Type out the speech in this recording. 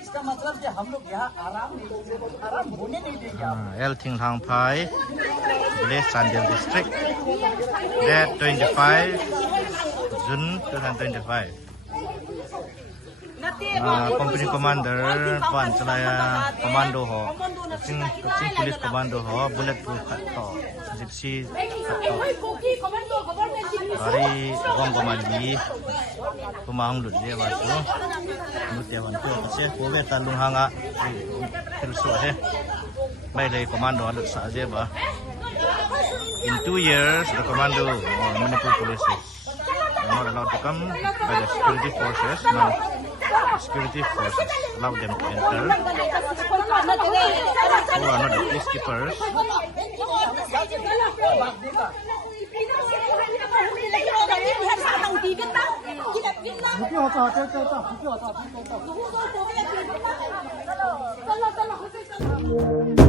इसका मतलब कि हम लोग यहाँ आराम होने नहीं देंगे। El Ting Thang Pai, Village Sandel District, date 25 June 2025. Company Commander Pan Chalaya Commando Ho, Kuching Police Commando Ho, Bulletproof Khatto, Gypsy Khatto, Hari Gong Gomali, Kumang Ludye Wasu, Mutyawan Ko Kasi, Kowe Talung Hanga, Pilsu He, Maylay Commando Alut Sa Ajeba. In 2 years, the Commando Manipur Police are not allowed to come by the security forces. Now, security forces allow them to enter, who are not the peacekeepers. Chalo.